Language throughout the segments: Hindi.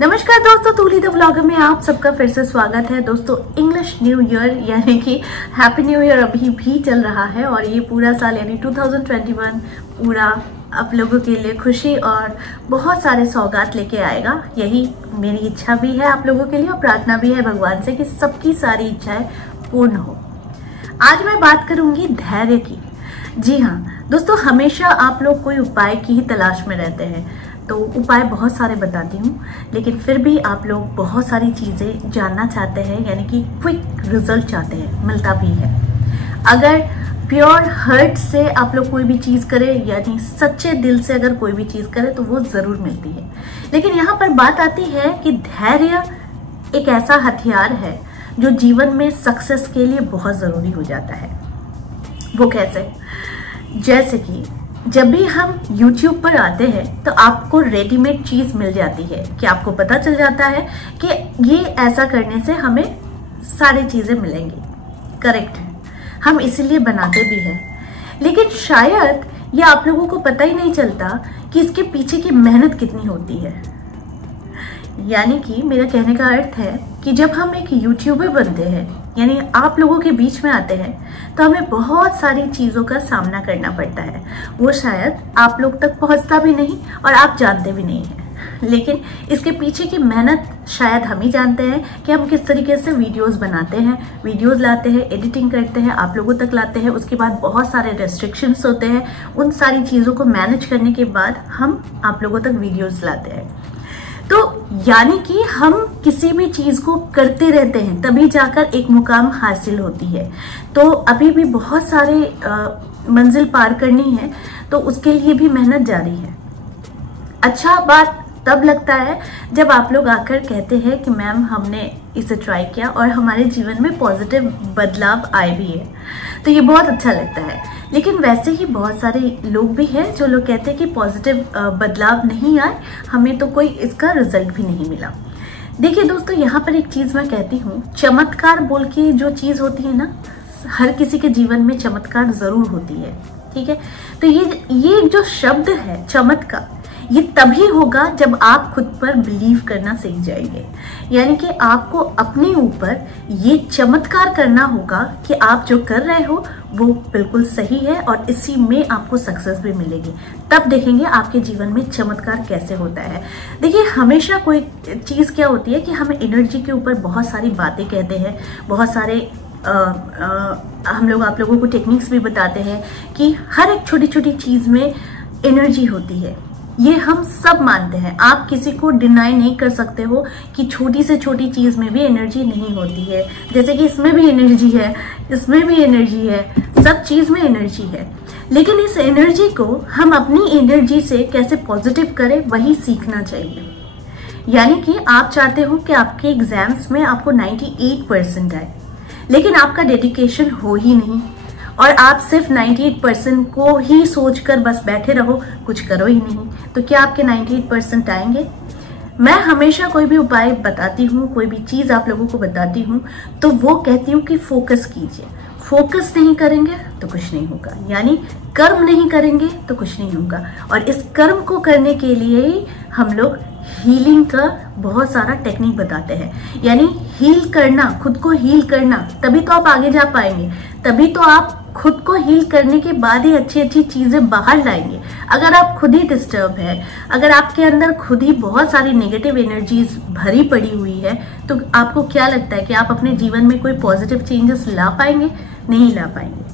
नमस्कार दोस्तों, तूली द व्लॉगर में आप सबका फिर से स्वागत है। दोस्तों, इंग्लिश न्यू ईयर यानी कि हैप्पी न्यू ईयर अभी भी चल रहा है और ये पूरा साल यानी 2021 पूरा आप लोगों के लिए खुशी और बहुत सारे सौगात लेके आएगा। यही मेरी इच्छा भी है आप लोगों के लिए और प्रार्थना भी है भगवान से कि सबकी सारी इच्छाएं पूर्ण हो। आज मैं बात करूंगी धैर्य की। जी हाँ दोस्तों, हमेशा आप लोग कोई उपाय की ही तलाश में रहते हैं, तो उपाय बहुत सारे बताती हूँ, लेकिन फिर भी आप लोग बहुत सारी चीज़ें जानना चाहते हैं, यानी कि क्विक रिजल्ट चाहते हैं, मिलता भी है। अगर प्योर हार्ट से आप लोग कोई भी चीज़ करें, यानी सच्चे दिल से अगर कोई भी चीज़ करें तो वो ज़रूर मिलती है। लेकिन यहाँ पर बात आती है कि धैर्य एक ऐसा हथियार है जो जीवन में सक्सेस के लिए बहुत ज़रूरी हो जाता है। वो कैसे? जैसे कि जब भी हम YouTube पर आते हैं तो आपको रेडीमेड चीज मिल जाती है कि आपको पता चल जाता है कि ये ऐसा करने से हमें सारी चीजें मिलेंगी। करेक्ट है, हम इसीलिए बनाते भी हैं, लेकिन शायद ये आप लोगों को पता ही नहीं चलता कि इसके पीछे की मेहनत कितनी होती है। यानी कि मेरा कहने का अर्थ है कि जब हम एक यूट्यूबर बनते हैं, यानी आप लोगों के बीच में आते हैं, तो हमें बहुत सारी चीज़ों का सामना करना पड़ता है। वो शायद आप लोग तक पहुंचता भी नहीं और आप जानते भी नहीं हैं, लेकिन इसके पीछे की मेहनत शायद हम ही जानते हैं कि हम किस तरीके से वीडियोस बनाते हैं, वीडियोस लाते हैं, एडिटिंग करते हैं, आप लोगों तक लाते हैं। उसके बाद बहुत सारे रेस्ट्रिक्शंस होते हैं, उन सारी चीज़ों को मैनेज करने के बाद हम आप लोगों तक वीडियोज़ लाते हैं। तो यानी कि हम किसी भी चीज को करते रहते हैं, तभी जाकर एक मुकाम हासिल होती है। तो अभी भी बहुत सारे मंजिल पार करनी है, तो उसके लिए भी मेहनत जारी है। अच्छा बात तब लगता है जब आप लोग आकर कहते हैं कि मैम हमने इसे ट्राई किया और हमारे जीवन में पॉजिटिव बदलाव आए भी है, तो ये बहुत अच्छा लगता है। लेकिन वैसे ही बहुत सारे लोग भी हैं जो लोग कहते हैं कि पॉजिटिव बदलाव नहीं आए, हमें तो कोई इसका रिजल्ट भी नहीं मिला। देखिए दोस्तों, यहाँ पर एक चीज़ मैं कहती हूँ, चमत्कार बोल के जो चीज़ होती है ना, हर किसी के जीवन में चमत्कार ज़रूर होती है, ठीक है। तो ये जो शब्द है चमत्कार, ये तभी होगा जब आप खुद पर बिलीव करना सीख जाएंगे। यानी कि आपको अपने ऊपर ये चमत्कार करना होगा कि आप जो कर रहे हो वो बिल्कुल सही है और इसी में आपको सक्सेस भी मिलेगी। तब देखेंगे आपके जीवन में चमत्कार कैसे होता है। देखिए, हमेशा कोई चीज़ क्या होती है कि हम एनर्जी के ऊपर बहुत सारी बातें कहते हैं, बहुत सारे हम लोग आप लोगों को टेक्निक्स भी बताते हैं कि हर एक छोटी छोटी चीज़ में एनर्जी होती है। ये हम सब मानते हैं, आप किसी को डिनाई नहीं कर सकते हो कि छोटी से छोटी चीज में भी एनर्जी नहीं होती है। जैसे कि इसमें भी एनर्जी है, इसमें भी एनर्जी है, सब चीज में एनर्जी है। लेकिन इस एनर्जी को हम अपनी एनर्जी से कैसे पॉजिटिव करें, वही सीखना चाहिए। यानी कि आप चाहते हो कि आपके एग्जाम्स में आपको 98% आए, लेकिन आपका डेडिकेशन हो ही नहीं और आप सिर्फ 98% को ही सोचकर बस बैठे रहो, कुछ करो ही नहीं, तो क्या आपके 98% आएंगे? मैं हमेशा कोई भी उपाय बताती हूँ, कोई भी चीज़ आप लोगों को बताती हूँ, तो वो कहती हूँ कि फोकस कीजिए। फोकस नहीं करेंगे तो कुछ नहीं होगा, यानी कर्म नहीं करेंगे तो कुछ नहीं होगा। और इस कर्म को करने के लिए ही हम लोग हीलिंग का बहुत सारा टेक्निक बताते हैं। यानी हील करना, खुद को हील करना, तभी तो आप आगे जा पाएंगे, तभी तो आप खुद को हील करने के बाद ही अच्छी अच्छी चीजें बाहर लाएंगे। अगर आप खुद ही डिस्टर्ब है, अगर आपके अंदर खुद ही बहुत सारी नेगेटिव एनर्जीज भरी पड़ी हुई है, तो आपको क्या लगता है कि आप अपने जीवन में कोई पॉजिटिव चेंजेस ला पाएंगे? नहीं ला पाएंगे।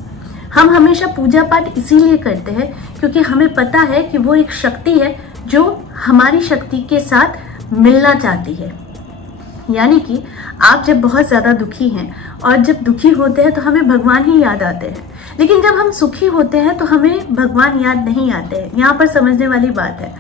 हम हमेशा पूजा पाठ इसीलिए करते हैं क्योंकि हमें पता है कि वो एक शक्ति है जो हमारी शक्ति के साथ मिलना चाहती है। यानी कि आप जब बहुत ज़्यादा दुखी हैं और जब दुखी होते हैं तो हमें भगवान ही याद आते हैं, लेकिन जब हम सुखी होते हैं तो हमें भगवान याद नहीं आते हैं। यहाँ पर समझने वाली बात है,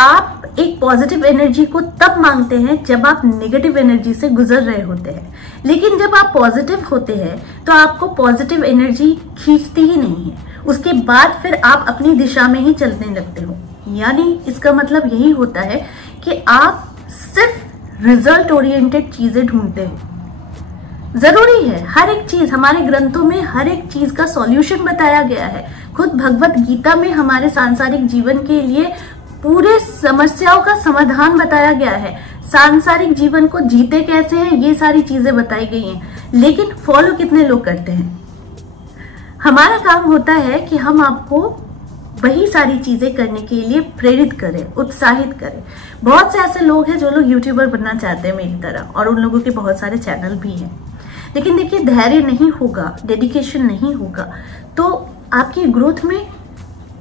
आप एक पॉजिटिव एनर्जी को तब मांगते हैं जब आप नेगेटिव एनर्जी से गुजर रहे होते हैं, लेकिन जब आप पॉजिटिव होते हैं तो आपको पॉजिटिव एनर्जी खींचती ही नहीं है। उसके बाद फिर आप अपनी दिशा में ही चलने लगते हो। यानी इसका मतलब यही होता है कि आप सिर्फ रिजल्ट ओरिएंटेड चीजें ढूंढते हो। जरूरी है, हर एक चीज हमारे ग्रंथों में हर एक चीज का सॉल्यूशन बताया गया है। खुद भगवत गीता में हमारे सांसारिक जीवन के लिए पूरे समस्याओं का समाधान बताया गया है, सांसारिक जीवन को जीते कैसे हैं ये सारी चीजें बताई गई हैं, लेकिन फॉलो कितने लोग करते हैं? हमारा काम होता है कि हम आपको वही सारी चीजें करने के लिए प्रेरित करें, उत्साहित करें। बहुत से ऐसे लोग हैं जो लोग यूट्यूबर बनना चाहते हैं मेरी तरह, और उन लोगों के बहुत सारे चैनल भी हैं, लेकिन देखिए धैर्य नहीं होगा, डेडिकेशन नहीं होगा तो आपकी ग्रोथ में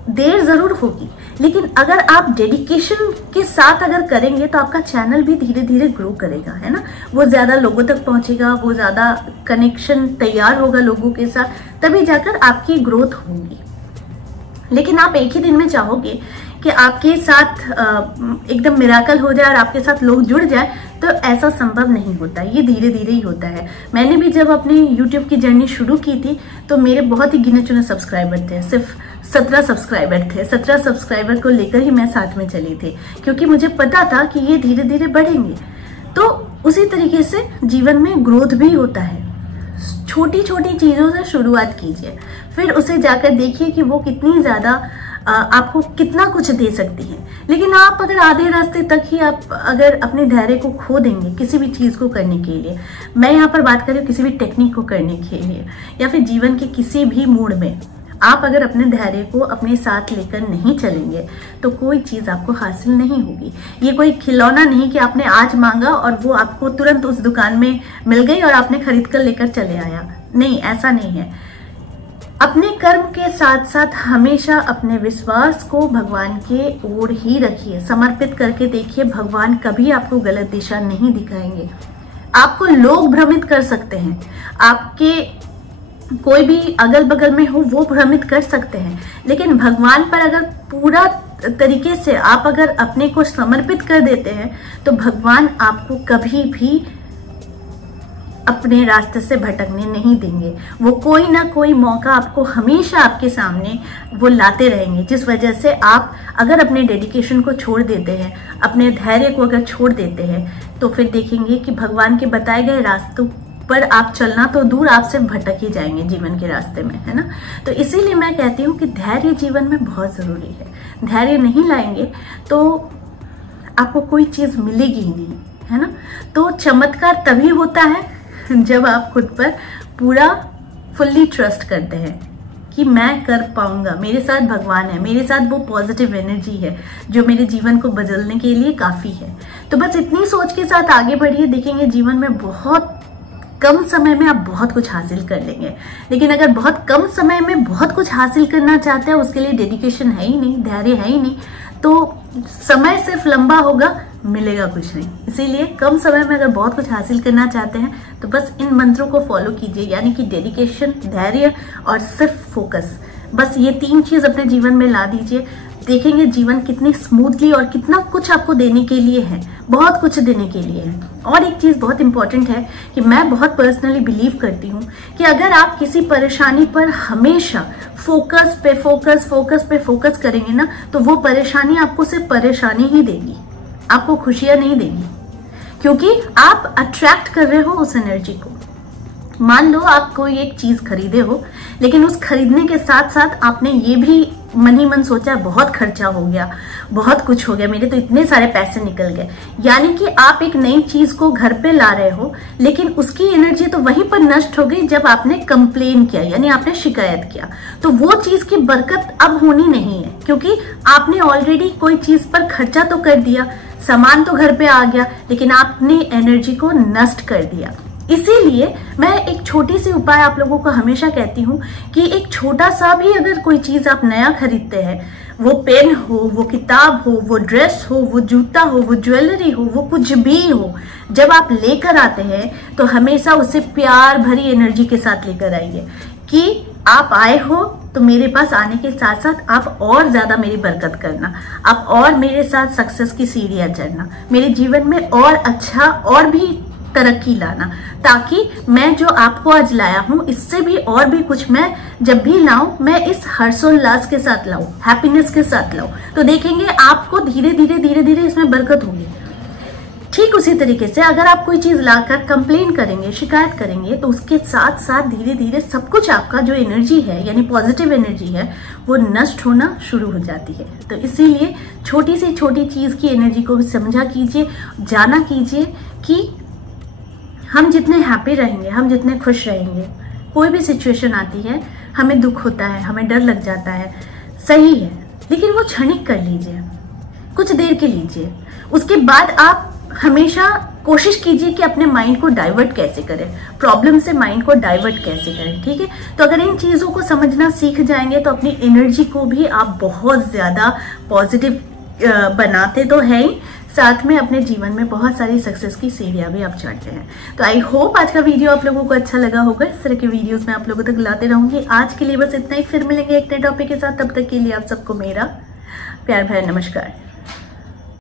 देर जरूर होगी, लेकिन अगर आप डेडिकेशन के साथ अगर करेंगे तो आपका चैनल भी धीरे धीरे ग्रो करेगा, है ना। वो ज्यादा लोगों तक पहुंचेगा, वो ज्यादा कनेक्शन तैयार होगा लोगों के साथ, तभी जाकर आपकी ग्रोथ होगी। लेकिन आप एक ही दिन में चाहोगे कि आपके साथ एकदम मिराकल हो जाए और आपके साथ लोग जुड़ जाए, तो ऐसा संभव नहीं होता, ये धीरे धीरे ही होता है। मैंने भी जब अपनी YouTube की जर्नी शुरू की थी तो मेरे बहुत ही गिने चुने सब्सक्राइबर थे, सिर्फ 17 सब्सक्राइबर थे। 17 सब्सक्राइबर को लेकर ही मैं साथ में चली थी, क्योंकि मुझे पता था कि ये धीरे धीरे बढ़ेंगे। तो उसी तरीके से जीवन में ग्रोथ भी होता है। छोटी छोटी चीजों से शुरुआत कीजिए, फिर उसे जाकर देखिए कि वो कितनी ज्यादा आपको कितना कुछ दे सकती है। लेकिन आप अगर आधे रास्ते तक ही आप अगर अपने धैर्य को खो देंगे किसी भी चीज को करने के लिए, मैं यहाँ पर बात कर रही हूँ किसी भी टेक्निक को करने के लिए या फिर जीवन के किसी भी मोड़ में, आप अगर अपने धैर्य को अपने साथ लेकर नहीं चलेंगे तो कोई चीज आपको हासिल नहीं होगी। ये कोई खिलौना नहीं कि आपने आज मांगा और वो आपको तुरंत उस दुकान में मिल गई और आपने खरीद कर लेकर चले आया, नहीं, ऐसा नहीं है। अपने कर्म के साथ साथ हमेशा अपने विश्वास को भगवान के ओर ही रखिए, समर्पित करके देखिए, भगवान कभी आपको गलत दिशा नहीं दिखाएंगे। आपको लोग भ्रमित कर सकते हैं, आपके कोई भी अगल बगल में हो वो भ्रमित कर सकते हैं, लेकिन भगवान पर अगर पूरा तरीके से आप अगर अपने को समर्पित कर देते हैं तो भगवान आपको कभी भी अपने रास्ते से भटकने नहीं देंगे। वो कोई ना कोई मौका आपको हमेशा आपके सामने वो लाते रहेंगे, जिस वजह से आप अगर अपने डेडिकेशन को छोड़ देते हैं, अपने धैर्य को अगर छोड़ देते हैं, तो फिर देखेंगे कि भगवान के बताए गए रास्तों पर आप चलना तो दूर, आप सिर्फ भटक ही जाएंगे जीवन के रास्ते में, है ना। तो इसीलिए मैं कहती हूँ कि धैर्य जीवन में बहुत जरूरी है। धैर्य नहीं लाएंगे तो आपको कोई चीज मिलेगी ही नहीं, है ना। तो चमत्कार तभी होता है जब आप खुद पर पूरा फुल्ली ट्रस्ट करते हैं कि मैं कर पाऊंगा, मेरे साथ भगवान है, मेरे साथ वो पॉजिटिव एनर्जी है जो मेरे जीवन को बदलने के लिए काफी है। तो बस इतनी सोच के साथ आगे बढ़िए, देखेंगे जीवन में बहुत कम समय में आप बहुत कुछ हासिल कर लेंगे। लेकिन अगर बहुत कम समय में बहुत कुछ हासिल करना चाहते हैं, उसके लिए डेडिकेशन है ही नहीं, धैर्य है ही नहीं, तो समय सिर्फ लंबा होगा, मिलेगा कुछ नहीं। इसीलिए कम समय में अगर बहुत कुछ हासिल करना चाहते हैं तो बस इन मंत्रों को फॉलो कीजिए, यानी कि डेडिकेशन, धैर्य और सिर्फ फोकस। बस ये 3 चीज अपने जीवन में ला दीजिए, देखेंगे जीवन कितनी स्मूथली और कितना कुछ आपको देने के लिए है, बहुत कुछ देने के लिए है। और एक चीज बहुत इंपॉर्टेंट है कि मैं बहुत पर्सनली बिलीव करती हूँ कि अगर आप किसी परेशानी पर हमेशा फोकस पे फोकस करेंगे ना, तो वो परेशानी आपको सिर्फ परेशानी ही देगी, आपको खुशियां नहीं देगी, क्योंकि आप अट्रैक्ट कर रहे हो उस एनर्जी को। मान लो आप कोई एक चीज खरीदे हो, लेकिन उस खरीदने के साथ साथ आपने ये भी मन ही मन सोचा बहुत खर्चा हो गया, बहुत कुछ हो गया, मेरे तो इतने सारे पैसे निकल गए, यानी कि आप एक नई चीज को घर पे ला रहे हो, लेकिन उसकी एनर्जी तो वहीं पर नष्ट हो गई जब आपने कंप्लेन किया, यानी आपने शिकायत किया। तो वो चीज की बरकत अब होनी नहीं है, क्योंकि आपने ऑलरेडी कोई चीज पर खर्चा तो कर दिया, सामान तो घर पे आ गया, लेकिन आपने एनर्जी को नष्ट कर दिया। इसीलिए मैं एक छोटी सी उपाय आप लोगों को हमेशा कहती हूँ कि एक छोटा सा भी अगर कोई चीज आप नया खरीदते हैं, वो पेन हो, वो किताब हो, वो ड्रेस हो, वो जूता हो, वो ज्वेलरी हो, वो कुछ भी हो, जब आप लेकर आते हैं तो हमेशा उसे प्यार भरी एनर्जी के साथ लेकर आइए कि आप आए हो तो मेरे पास आने के साथ साथ आप और ज्यादा मेरी बरकत करना, आप और मेरे साथ सक्सेस की सीढ़ियां चढ़ना, मेरे जीवन में और अच्छा और भी तरक्की लाना, ताकि मैं जो आपको आज लाया हूं इससे भी और भी कुछ मैं जब भी लाऊं, मैं इस हर्षोल्लास के साथ लाऊं, हैप्पीनेस के साथ लाऊं। तो देखेंगे आपको धीरे धीरे इसमें बरकत होगी। ठीक उसी तरीके से अगर आप कोई चीज लाकर कंप्लेन करेंगे, शिकायत करेंगे, तो उसके साथ साथ धीरे धीरे सब कुछ आपका जो एनर्जी है यानी पॉजिटिव एनर्जी है वो नष्ट होना शुरू हो जाती है। तो इसीलिए छोटी से छोटी चीज की एनर्जी को समझा कीजिए, जाना कीजिए कि हम जितने हैप्पी रहेंगे, हम जितने खुश रहेंगे, कोई भी सिचुएशन आती है, हमें दुख होता है, हमें डर लग जाता है, सही है, लेकिन वो क्षणिक कर लीजिए, कुछ देर के लीजिए। उसके बाद आप हमेशा कोशिश कीजिए कि अपने माइंड को डाइवर्ट कैसे करें, प्रॉब्लम से माइंड को डाइवर्ट कैसे करें। ठीक है, तो अगर इन चीजों को समझना सीख जाएंगे तो अपनी एनर्जी को भी आप बहुत ज्यादा पॉजिटिव बनाते तो है ही, साथ में अपने जीवन में बहुत सारी सक्सेस की सीढ़ियां भी आप चढ़ते हैं। तो आई होप आज का वीडियो आप लोगों को अच्छा लगा होगा। इस तरह के वीडियोस मैं आप लोगों तक लाते रहूंगी। आज के लिए बस इतना ही, फिर मिलेंगे एक नए टॉपिक के साथ। तब तक के लिए आप सबको मेरा प्यार भरा नमस्कार।